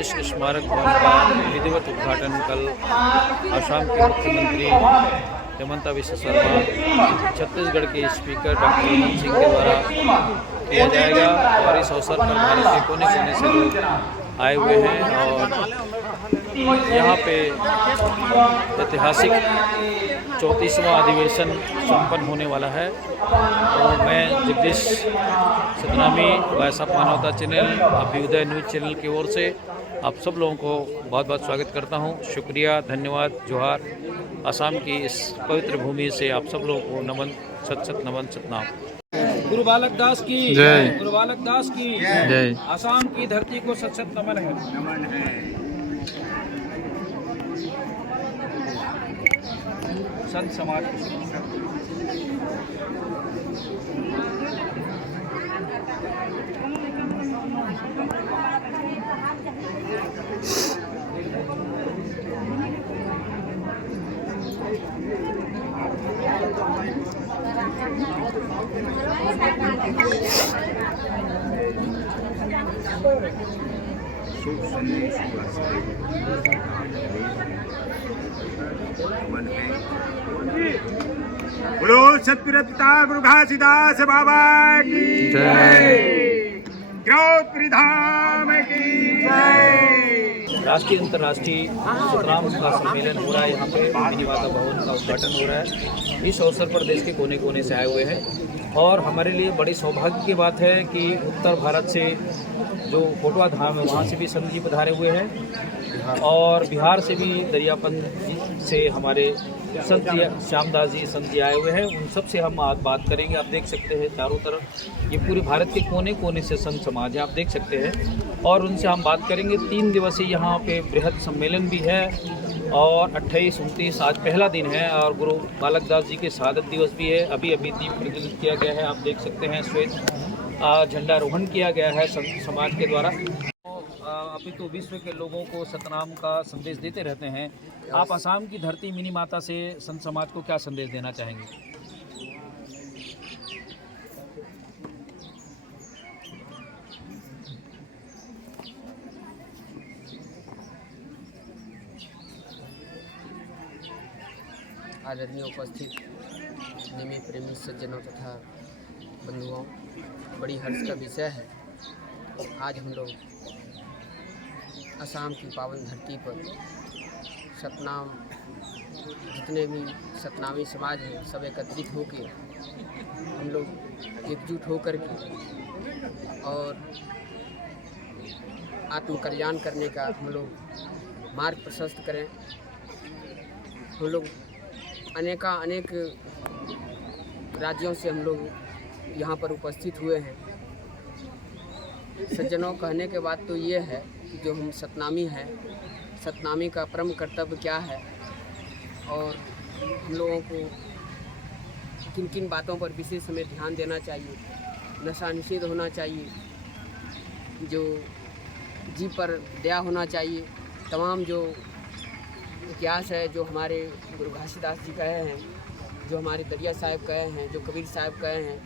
इस स्मारक भवन का विधिवत उद्घाटन कल असम के मुख्यमंत्री हेमंत बिस्वा शर्मा, छत्तीसगढ़ के स्पीकर डॉक्टर रमन सिंह के द्वारा किया जाएगा। और इस अवसर पर भारत के कोने कोने से लोग आए हुए हैं और यहाँ पे ऐतिहासिक 34वां अधिवेशन संपन्न होने वाला है। तो मैं जगदीश सतनामी, वॉइस ऑफ मानवता चैनल, अभ्युदय न्यूज़ चैनल की ओर से आप सब लोगों को बहुत बहुत स्वागत करता हूं। शुक्रिया, धन्यवाद, जोहार। असम की इस पवित्र भूमि से आप सब लोगों को नमन, सत सत नमन, सतनाम। गुरु बालक दास की जय। गुरु बालक दास की जय। असम की धरती को सत सत नमन है। संत समाज बोलो सतगुरु पिता गुरु घासीदास बाबा की जय, द्रौपदी धाम की जय। राष्ट्रीय अंतर्राष्ट्रीय सतनाम का सम्मेलन हो रहा है। यहाँ पे मिनी माता भवन का उद्घाटन हो रहा है। इस अवसर पर देश के कोने कोने से आए हुए हैं और हमारे लिए बड़ी सौभाग्य की बात है कि उत्तर भारत से जो कोटवा धाम है वहाँ से भी संत जी पधारे हुए हैं और बिहार से भी दरियापंथ से हमारे संत जी श्यामदास जी संत जी आए हुए हैं। उन सब से हम आज बात करेंगे। आप देख सकते हैं चारों तरफ ये पूरे भारत के कोने कोने से संत समाज है, आप देख सकते हैं, और उनसे हम बात करेंगे। 3 दिवसीय यहाँ पे बृहद सम्मेलन भी है और 28-29 आज पहला दिन है और गुरु बालक दास जी के शहादत दिवस भी है। अभी दीप प्रज्वलित किया गया है, आप देख सकते हैं। श्वेत झंडारोहण किया गया है संत समाज के द्वारा। अभी तो विश्व के लोगों को सतनाम का संदेश देते रहते हैं। आप असम की धरती मिनी माता से संत समाज को क्या संदेश देना चाहेंगे? आदरणीय उपस्थित निमी प्रेमी सज्जनों तथा बंधुओं, बड़ी हर्ष का विषय है। आज हम लोग असम की पावन धरती पर सतनाम, जितने भी सतनामी समाज हैं सब एकत्रित होकर हम लोग एकजुट होकर के और आत्मकल्याण करने का हम लोग मार्ग प्रशस्त करें। हम लोग अनेक राज्यों से हम लोग यहाँ पर उपस्थित हुए हैं। सज्जनों, कहने के बाद तो ये है कि जो हम सतनामी हैं, सतनामी का परम कर्तव्य क्या है और हम लोगों को किन किन बातों पर विशेष हमें ध्यान देना चाहिए। नशा निषेध होना चाहिए, जो जीव पर दया होना चाहिए। तमाम जो इतिहास है, जो हमारे गुरु घासीदास जी कहे हैं, जो हमारे दरिया साहिब कहे हैं, जो कबीर साहिब कहे हैं,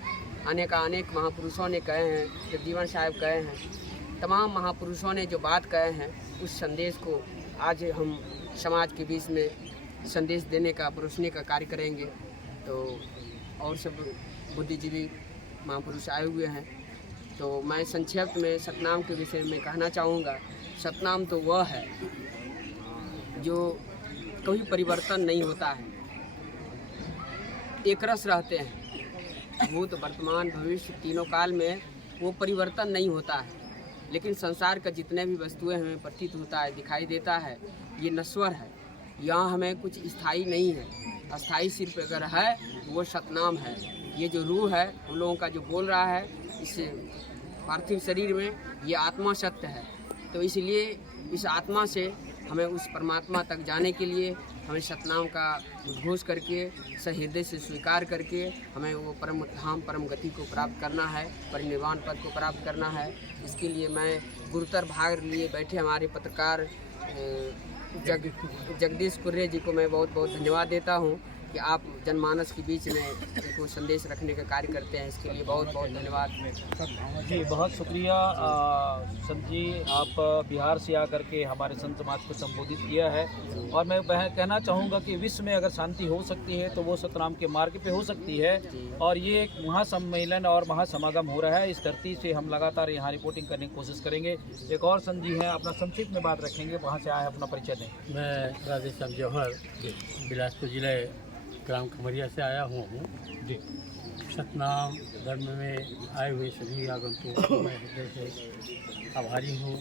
अनेक महापुरुषों ने कहे हैं, जगजीवन साहिब कहे हैं, तमाम महापुरुषों ने जो बात कहे हैं, उस संदेश को आज हम समाज के बीच में संदेश देने का, परोसने का कार्य करेंगे। तो और सब बुद्धिजीवी महापुरुष आए हुए हैं। तो मैं संक्षेप में सतनाम के विषय में कहना चाहूँगा। सतनाम तो वह है जो कभी परिवर्तन नहीं होता है, एक रस रहते हैं। भूत, वर्तमान, भविष्य तीनों काल में वो परिवर्तन नहीं होता है। लेकिन संसार का जितने भी वस्तुएं हमें प्रतीत होता है, दिखाई देता है, ये नश्वर है। यहाँ हमें कुछ स्थायी नहीं है। अस्थाई सिर्फ अगर है वो सतनाम है। ये जो रूह है उन लोगों का जो बोल रहा है इस पार्थिव शरीर में, ये आत्मा सत्य है। तो इसलिए इस आत्मा से हमें उस परमात्मा तक जाने के लिए हमें सतनाम का उद्घोष करके सहृदय से स्वीकार करके हमें वो परम धाम, परम गति को प्राप्त करना है, परिनिर्वाण पद को प्राप्त करना है। इसके लिए मैं गुरुतर भाग लिए बैठे हमारे पत्रकार जगदीश कुर्रे जी को मैं बहुत बहुत धन्यवाद देता हूँ कि आप जनमानस के बीच में एक संदेश रखने का कार्य करते हैं, इसके लिए बहुत बहुत धन्यवाद। जी बहुत शुक्रिया संत जी, आप बिहार से आकर के हमारे संत समाज को संबोधित किया है। और मैं कहना चाहूँगा कि विश्व में अगर शांति हो सकती है तो वो सतनाम के मार्ग पे हो सकती है। और ये एक महासम्मेलन और महासमागम हो रहा है, इस धरती से हम लगातार यहाँ रिपोर्टिंग करने की कोशिश करेंगे। एक और संत जी हैं, अपना संक्षिप्त में बात रखेंगे, वहाँ से आए अपना परिचय दें। मैं राधेश्याम जौहर बिलासपुर जिले ग्राम खमरिया से आया हूँ जी। सतनाम धर्म में आए हुए सभी आगंतुकों को मैं हृदय से आभारी हूँ।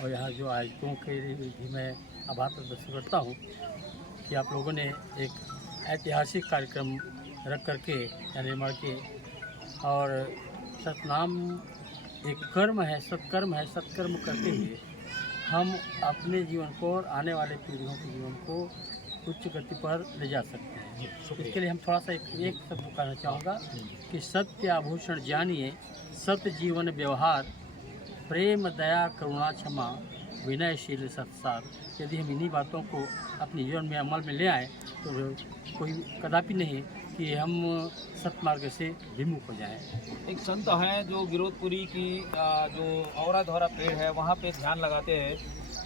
और यहाँ जो आयोजकों के भी मैं आभार प्रदर्शित करता हूँ कि आप लोगों ने एक ऐतिहासिक कार्यक्रम रख करके निर्माण किए। और सतनाम एक कर्म है, सत्कर्म है। सत्कर्म करते हुए हम अपने जीवन को और आने वाले पीढ़ियों के जीवन को उच्च गति पर ले जा सकते हैं। इसके लिए हम थोड़ा सा एक शब्द कहना चाहूँगा कि सत्य आभूषण जानिए, सत्य जीवन व्यवहार, प्रेम दया करुणा क्षमा विनयशील सत्सार। यदि हम इन्हीं बातों को अपने जीवन में अमल में ले आए तो कोई कदापि नहीं कि हम सतमार्ग से विमुख हो जाएं। एक संत हैं जो गिरोधपुरी की जो औरा धौरा पेड़ है वहाँ पे ध्यान लगाते हैं।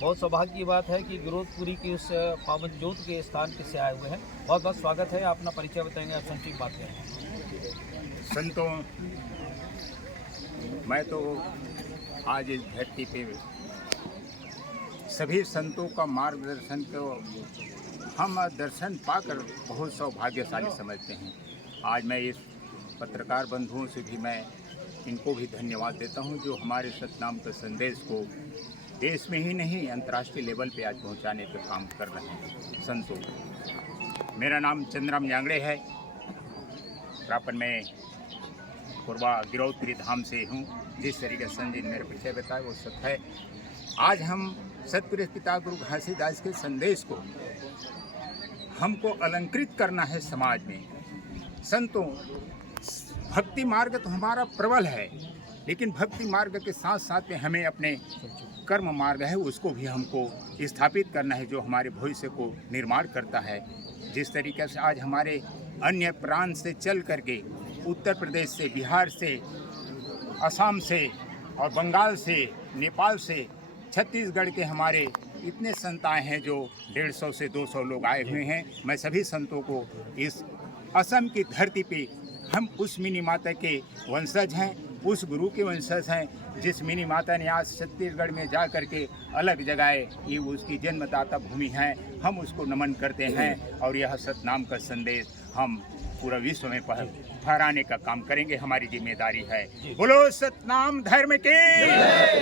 बहुत सौभाग्य की बात है कि गिरोधपुरी की उस पावन ज्योत के स्थान पे से आए हुए हैं। बहुत बहुत स्वागत है, अपना परिचय बताएंगे, आप संक्षिप्त बात करें। संतों, मैं तो आज इस धरती पे सभी संतों का मार्गदर्शन को हम दर्शन पाकर बहुत सौभाग्यशाली समझते हैं। आज मैं इस पत्रकार बंधुओं से भी मैं इनको भी धन्यवाद देता हूं जो हमारे सतनाम के संदेश को देश में ही नहीं अंतर्राष्ट्रीय लेवल पे आज पहुंचाने के काम कर रहे हैं। संतों, मेरा नाम चंद्रम यांगड़े है। प्रापन में पूर्वा गिरौदपुरी धाम से हूँ। जिस तरीके से संजय ने मेरे परिचय बताया वो सत्य है। आज हम सतपुरुष पिता गुरु घासीदास के संदेश को हमको अलंकृत करना है समाज में। संतों, भक्ति मार्ग तो हमारा प्रबल है, लेकिन भक्ति मार्ग के साथ साथ में हमें अपने कर्म मार्ग है उसको भी हमको स्थापित करना है, जो हमारे भविष्य को निर्माण करता है। जिस तरीके से आज हमारे अन्य प्रांत से चल करके उत्तर प्रदेश से, बिहार से, असम से और बंगाल से, नेपाल से, छत्तीसगढ़ के हमारे इतने संत आए हैं जो 150 से 200 लोग आए हुए हैं। मैं सभी संतों को इस असम की धरती पे हम उस मिनी माता के वंशज हैं, उस गुरु के वंशज हैं जिस मिनी माता ने आज छत्तीसगढ़ में जा कर के अलग जगाए, ये उसकी जन्मदाता भूमि है। हम उसको नमन करते हैं और यह सतनाम का संदेश हम पूरा विश्व में फहराने का काम करेंगे, हमारी जिम्मेदारी है। बोलो सतनाम धर्म की,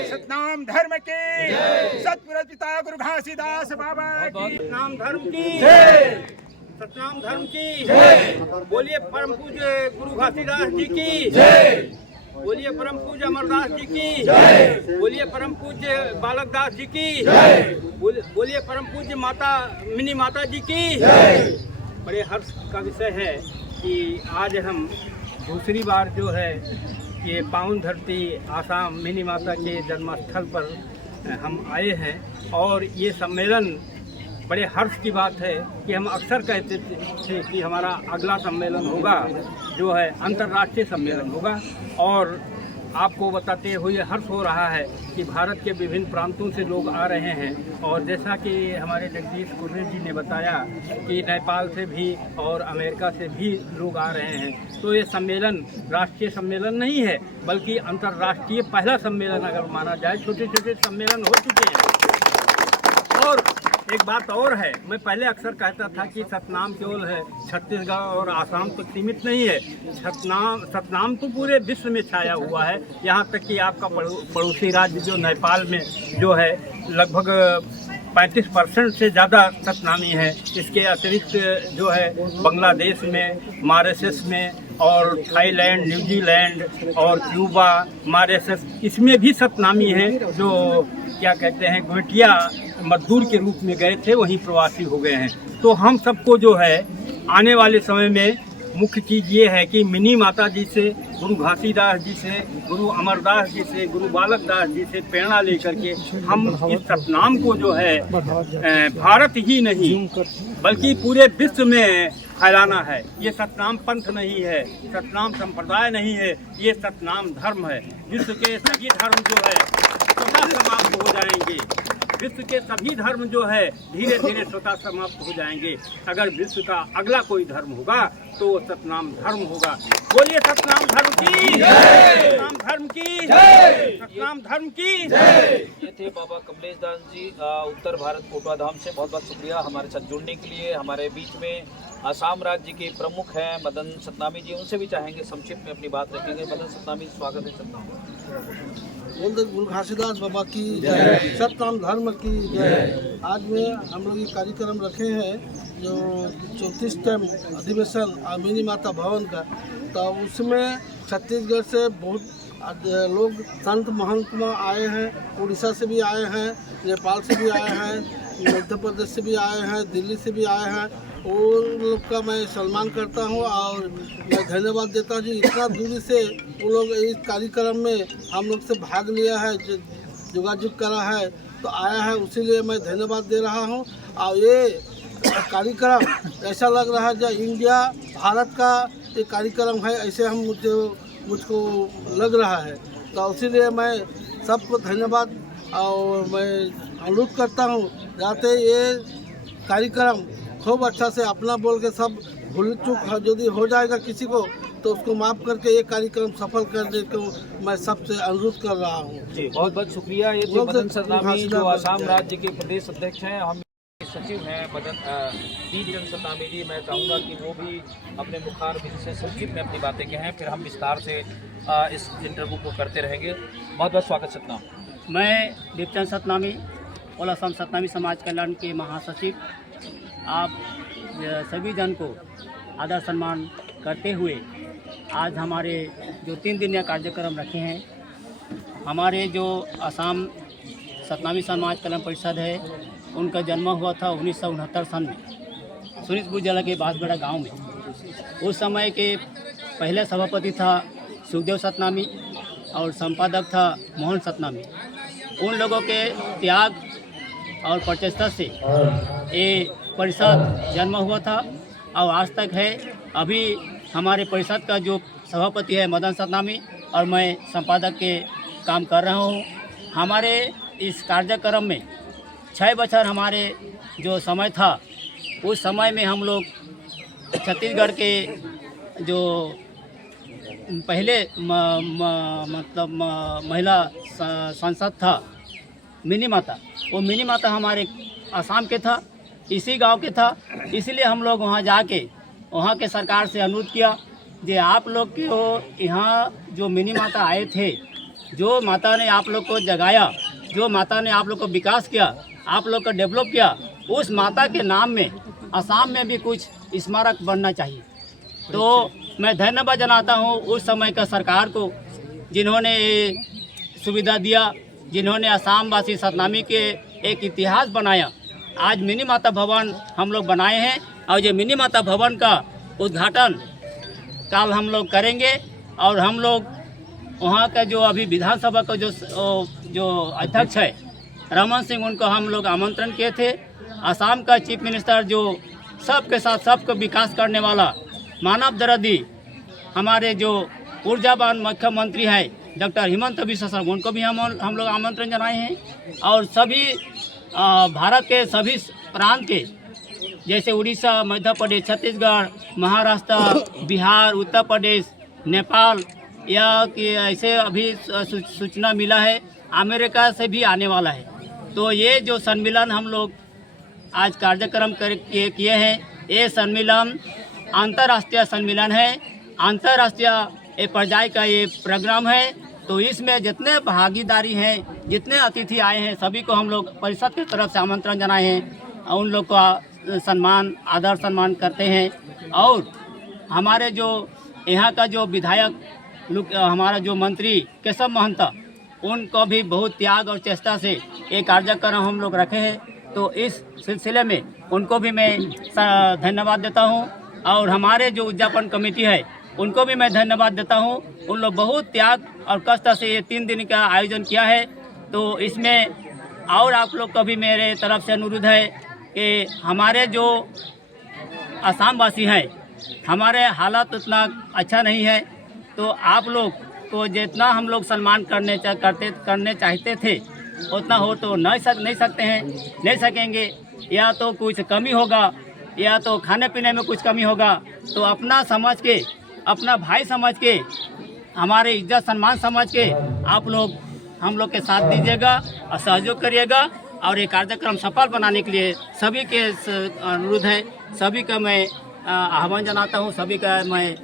सतनाम धर्म की, सतपुरुष पिता गुरु घासीदास बाबा की, सतनाम धर्म की, सतनाम धर्म की। बोलिए परम पूज्य गुरु घासीदास जी की, बोलिए परम पूज्य अमरदास जी की, बोलिए परम पूज्य बालक दास जी की, बोलिए परम पूज्य माता मिनी माता जी की। बड़े हर्ष का विषय है कि आज हम दूसरी बार जो है ये पावन धरती आसाम मिनी माता के जन्मस्थल पर हम आए हैं। और ये सम्मेलन बड़े हर्ष की बात है कि हम अक्सर कहते थे कि हमारा अगला सम्मेलन होगा जो है अंतर्राष्ट्रीय सम्मेलन होगा। और आपको बताते हुए हर्ष हो रहा है कि भारत के विभिन्न प्रांतों से लोग आ रहे हैं। और जैसा कि हमारे जगदीश कुर्रे जी ने बताया कि नेपाल से भी और अमेरिका से भी लोग आ रहे हैं। तो ये सम्मेलन राष्ट्रीय सम्मेलन नहीं है बल्कि अंतर्राष्ट्रीय पहला सम्मेलन अगर माना जाए। छोटे छोटे सम्मेलन हो चुके हैं। और एक बात और है, मैं पहले अक्सर कहता था कि सतनाम केवल है छत्तीसगढ़ और आसाम तक सीमित नहीं है। सतनाम तो पूरे विश्व में छाया हुआ है। यहाँ तक कि आपका पड़ोसी राज्य जो नेपाल में जो है लगभग 35% से ज़्यादा सतनामी है। इसके अतिरिक्त जो है बांग्लादेश में, मॉरिशस में और थाईलैंड, न्यूजीलैंड और क्यूबा, मॉरिशस, इसमें भी सतनामी हैं जो क्या कहते हैं गुटिया मजदूर के रूप में गए थे, वहीं प्रवासी हो गए हैं। तो हम सबको जो है आने वाले समय में मुख्य चीज़ ये है कि मिनी माता जी से, गुरु घासीदास जी से, गुरु अमरदास जी से, गुरु बालक दास जी से प्रेरणा लेकर के हम इस सतनाम को जो है भारत ही नहीं बल्कि पूरे विश्व में फैलाना है। ये सतनाम पंथ नहीं है, सतनाम संप्रदाय नहीं है, ये सतनाम धर्म है। विश्व के सभी धर्म जो है स्वतः समाप्त हो जाएंगे। विश्व के सभी धर्म जो है धीरे धीरे स्वतः समाप्त हो जाएंगे। अगर विश्व का अगला कोई धर्म होगा तो वो सतनाम धर्म होगा। बोलिए सतनाम धर्म की जय, सतनाम धर्म की जय, सतनाम धर्म की जय। ये थे बाबा कमलेश दास जी उत्तर भारत कोटवा धाम से। बहुत बहुत शुक्रिया हमारे साथ जुड़ने के लिए। हमारे बीच में असम राज्य के प्रमुख हैं मदन सतनामी जी, उनसे भी चाहेंगे संक्षिप्त में अपनी बात रखेंगे। मदन सतनामी, स्वागत है सतनाम। गुरु घासीदास बाबा की जय, सतनाम धर्म की जय। आज में हम लोग ये कार्यक्रम रखे हैं जो 34वां अधिवेशन मिनी माता भवन का, तो उसमें छत्तीसगढ़ से बहुत लोग संत महंत आए हैं, उड़ीसा से भी आए हैं, नेपाल से भी आए हैं, मध्य प्रदेश से भी आए हैं, दिल्ली से भी आए हैं। उन लोग का मैं सम्मान करता हूं और मैं धन्यवाद देता हूं जी। इतना दूरी से वो लोग इस कार्यक्रम में हम लोग से भाग लिया है, योगाযোগ करा है, तो आया है, उसीलिए मैं धन्यवाद दे रहा हूं। और ये कार्यक्रम ऐसा लग रहा है जो इंडिया भारत का ये कार्यक्रम है, ऐसे मुझको लग रहा है। तो इसीलिए मैं सबको धन्यवाद और मैं अनुरोध करता हूँ जाते ये कार्यक्रम खूब अच्छा से अपना बोल के सब भूल चूक यदि हो जाएगा किसी को तो उसको माफ़ करके ये कार्यक्रम सफल करने को मैं सबसे अनुरोध कर रहा हूँ जी। बहुत बहुत शुक्रिया। ये थे मदन सतनामी जो असम राज्य के प्रदेश अध्यक्ष हैं। हम सचिव हैं मदन दीपचंद सतनामी जी। मैं चाहूँगा कि वो भी अपने मुखार विधि से संक्षिप्त में अपनी बातें कहें, फिर हम विस्तार से इस इंटरव्यू को करते रहेंगे। बहुत बहुत स्वागत सतनाम। मैं दीपचंद सतनामी और असम सतनामी समाज कल्याण के महासचिव, आप सभी जन को आदर सम्मान करते हुए आज हमारे जो 3 दिनीय कार्यक्रम रखे हैं, हमारे जो असम सतनामी समाज कल्याण परिषद है उनका जन्म हुआ था 1969 सन में सोनितपुर जिला के बांसबेड़ा गांव में। उस समय के पहले सभापति था सुखदेव सतनामी और संपादक था मोहन सतनामी। उन लोगों के त्याग और प्रचेष्टा से ये परिषद जन्म हुआ था और आज तक है। अभी हमारे परिषद का जो सभापति है मदन सतनामी और मैं संपादक के काम कर रहा हूँ। हमारे इस कार्यक्रम में 6 बछर हमारे जो समय था, उस समय में हम लोग छत्तीसगढ़ के जो पहले मतलब महिला सांसद था मिनी माता, वो मिनी माता हमारे असम के था, इसी गांव के था। इसलिए हम लोग वहां जाके वहां के सरकार से अनुरोध किया कि आप लोग को यहाँ जो मिनी माता आए थे, जो माता ने आप लोग को जगाया, जो माता ने आप लोग को विकास किया, आप लोग को डेवलप किया, उस माता के नाम में असम में भी कुछ स्मारक बनना चाहिए। तो मैं धन्यवाद जनाता हूँ उस समय का सरकार को, जिन्होंने सुविधा दिया, जिन्होंने असम वासी सतनामी के एक इतिहास बनाया। आज मिनी माता भवन हम लोग बनाए हैं और ये मिनी माता भवन का उद्घाटन कल हम लोग करेंगे। और हम लोग वहाँ का जो अभी विधानसभा का जो अध्यक्ष है रमन सिंह, उनको हम लोग आमंत्रण किए थे। असम का चीफ मिनिस्टर जो सबके साथ सबको विकास करने वाला मानव दर्दी हमारे जो ऊर्जावान मुख्यमंत्री है डॉक्टर हिमंत बिश्व शर्मा, उनको भी हम लोग आमंत्रण जनाए हैं। और सभी भारत के सभी प्रांत के जैसे उड़ीसा, मध्य प्रदेश, छत्तीसगढ़, महाराष्ट्र, बिहार, उत्तर प्रदेश, नेपाल, या कि ऐसे अभी सूचना मिला है अमेरिका से भी आने वाला है। तो ये जो सम्मेलन हम लोग आज कार्यक्रम किए हैं, ये सम्मेलन अंतर्राष्ट्रीय सम्मेलन है, अंतर्राष्ट्रीय पर्याय का ये प्रोग्राम है। तो इसमें जितने भागीदारी हैं, जितने अतिथि आए हैं, सभी को हम लोग परिषद की तरफ से आमंत्रण जनाए हैं। उन लोग का सम्मान, आदर सम्मान करते हैं। और हमारे जो यहाँ का जो विधायक हमारा जो मंत्री केशव महंता, उनको भी बहुत त्याग और चेष्टा से एक कार्यक्रम हम लोग रखे हैं। तो इस सिलसिले में उनको भी मैं धन्यवाद देता हूँ। और हमारे जो उद्यापन कमेटी है उनको भी मैं धन्यवाद देता हूँ। उन लोग बहुत त्याग और कष्ट से ये 3 दिन का आयोजन किया है। तो इसमें और आप लोग को भी मेरे तरफ से अनुरोध है कि हमारे जो आसाम वासी हैं, हमारे हालात उतना अच्छा नहीं है, तो आप लोग को जितना हम लोग सम्मान करने चाहते थे उतना हो तो नहीं सकते हैं, नहीं सकेंगे। या तो कुछ कमी होगा या तो खाने पीने में कुछ कमी होगा, तो अपना समझ के, अपना भाई समझ के, हमारे इज्जत सम्मान समझ के आप लोग हम लोग के साथ दीजिएगा और सहयोग करिएगा। और ये कार्यक्रम सफल बनाने के लिए सभी के अनुरोध है, सभी का मैं आह्वान जनाता हूँ, सभी का मैं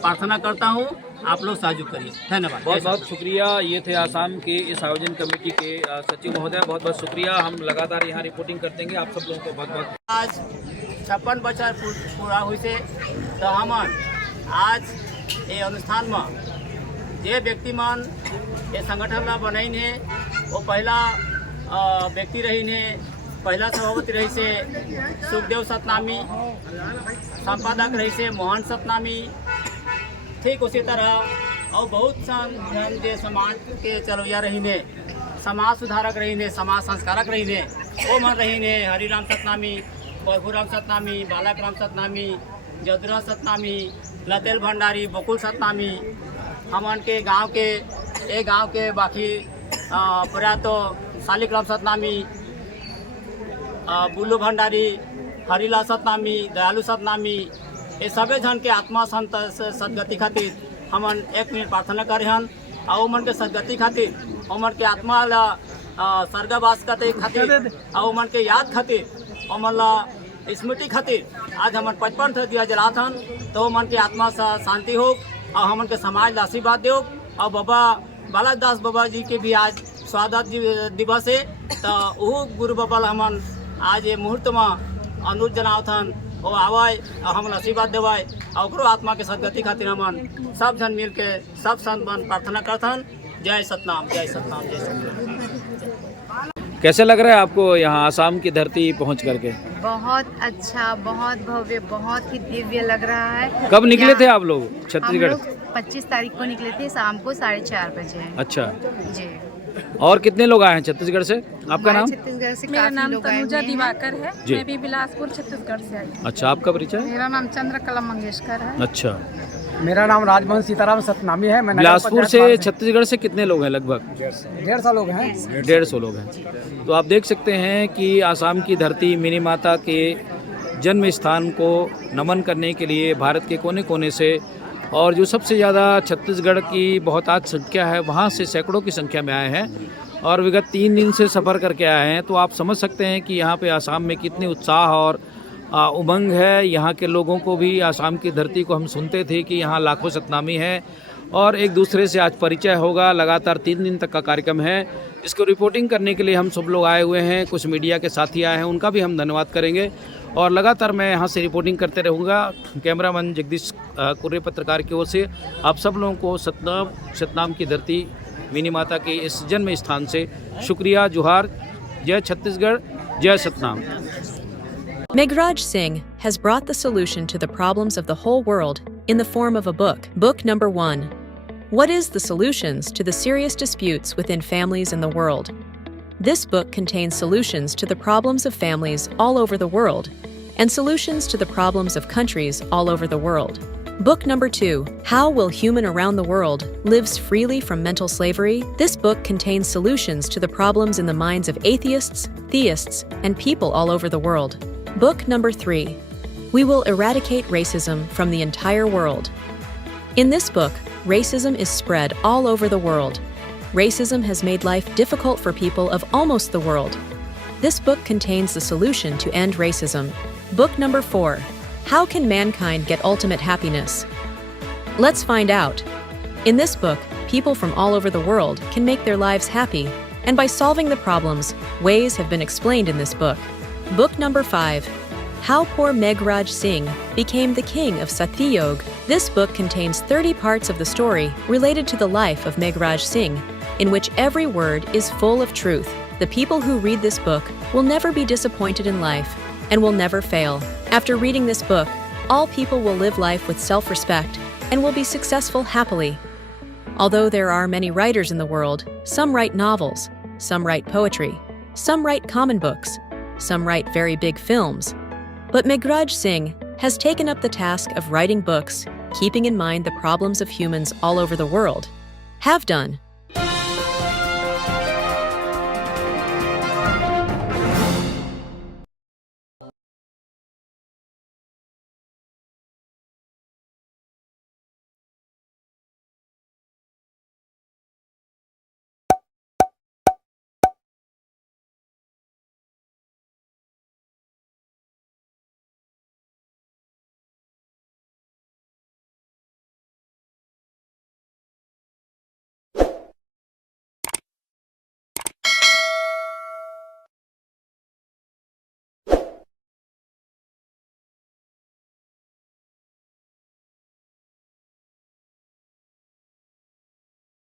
प्रार्थना करता हूँ, आप लोग सहयोग करिए। धन्यवाद, बहुत बहुत शुक्रिया। ये थे आसाम के इस आयोजन कमेटी के सचिव महोदय, बहुत बहुत शुक्रिया। हम लगातार यहाँ रिपोर्टिंग करते हैं। आप सब लोगों को बहुत बहुत आज 56 बच्चा पूरा हुई से, तो हम आज ये अनुष्ठान में जे व्यक्ति मन ये संगठन ला बनाई ने, वो पहला व्यक्ति रही ने, पहला सभापति रही से सुखदेव सतनामी, संपादक रही से मोहन सतनामी, ठीक उसी तरह और बहुत सन जे समाज के चलवैया रही ने, समाज सुधारक रही ने, समाज संस्कारक रही ने, वो मन रही ने हरिराम सतनामी, बरखुराम सतनामी, बालाराम सतनामी, जदुरा सतनामी, लतेल भंडारी, बकुल सतनामी, हमन के गांव के बाकी पूरा तो शालिग्राम सतनामी, बुल्लू भंडारी, हरिलाल सतनामी, दयालु सतनामी, ये सभी जन के आत्मा संत सदगति खातिर हमन 1 मिनट प्रार्थना करे हन। और उमन के सदगति खातिर, उमन के आत्मा ला स्वर्गवास खातिर, और उमन के याद खातिर, उमन ला स्मृति खातिर आज हमन 55 दिया जलात हन। तो उमन के आत्मा सा शांति हो और हमन के समाज ला आशीर्वाद दो। और बाबा बालादास बाबा जी के भी आज स्वागत दिवस है, तो वो गुरु बाबा हमन आज ये मुहूर्त में अनुरोध जनावत हन, वो आवाए और हमन आशीर्वाद देवाए और ओकरो आत्मा के सदगति खातिर हमन सब जन मिल के सब संत मन प्रार्थना करथन। जय सतनाम, जय सतनाम, जय सतनाम। कैसे लग रहा है आपको यहाँ आसाम की धरती पहुँच करके? बहुत अच्छा, बहुत भव्य, बहुत ही दिव्य लग रहा है। कब निकले थे आप लोग छत्तीसगढ़? हम लोग 25 तारीख को निकले थे, शाम को 4:30 बजे। अच्छा जी। और कितने लोग आए हैं छत्तीसगढ़ से? आपका नाम? छत्तीसगढ़ से मेरा नाम तनुजा हैं। दिवाकर है, जी। मैं भी बिलासपुर छत्तीसगढ़ से आई हूँ। अच्छा, आपका परिचय? मेरा नाम चंद्रकला मंगेशकर है। अच्छा, मेरा नाम राजवंश सीताराम सतनामी है। मैं बिलासपुर से छत्तीसगढ़ से कितने लोग हैं? लगभग 150 लोग हैं। 150 लोग हैं। तो आप देख सकते हैं कि आसाम की धरती मिनी माता के जन्म स्थान को नमन करने के लिए भारत के कोने कोने से, और जो सबसे ज़्यादा छत्तीसगढ़ की बहुत आज संख्या है, वहाँ से सैकड़ों की संख्या में आए हैं और विगत 3 दिन से सफ़र करके आए हैं। तो आप समझ सकते हैं कि यहाँ पे आसाम में कितनी उत्साह और उमंग है। यहाँ के लोगों को भी, आसाम की धरती को हम सुनते थे कि यहाँ लाखों सतनामी हैं और एक दूसरे से आज परिचय होगा। लगातार 3 दिन तक का कार्यक्रम है। इसको रिपोर्टिंग करने के लिए हम सब लोग आए हुए हैं, कुछ मीडिया के साथी आए हैं, उनका भी हम धन्यवाद करेंगे और लगातार मैं यहाँ से रिपोर्टिंग करते रहूँगा। कैमरामैन जगदीश कुर्रे पत्रकार की ओर से आप सब लोगों को सतनाम की धरती मिनी माता के इस जन्म स्थान से शुक्रिया, जोहार, जय छत्तीसगढ़, जय Satnam. Meghraj Singh has brought the solution to the problems of the whole world in the form of a book. Book number 1. What is the solutions to the serious disputes within families in the world? This book contains solutions to the problems of families all over the world and solutions to the problems of countries all over the world. Book number 2. How will human around the world lives freely from mental slavery? This book contains solutions to the problems in the minds of atheists, theists, and people all over the world. Book number 3. We will eradicate racism from the entire world. In this book, racism is spread all over the world. Racism has made life difficult for people of almost the world. This book contains the solution to end racism. Book number 4. How can mankind get ultimate happiness? Let's find out. In this book, people from all over the world can make their lives happy, and by solving the problems, ways have been explained in this book. Book number 5. How poor Meghraj Singh became the king of Satyog. This book contains 30 parts of the story related to the life of Meghraj Singh, in which every word is full of truth. The people who read this book will never be disappointed in life and will never fail. After reading this book, all people will live life with self-respect and will be successful happily. Although there are many writers in the world, some write novels, some write poetry, some write common books, some write very big films. But Meghraj Singh has taken up the task of writing books, keeping in mind the problems of humans all over the world. Have done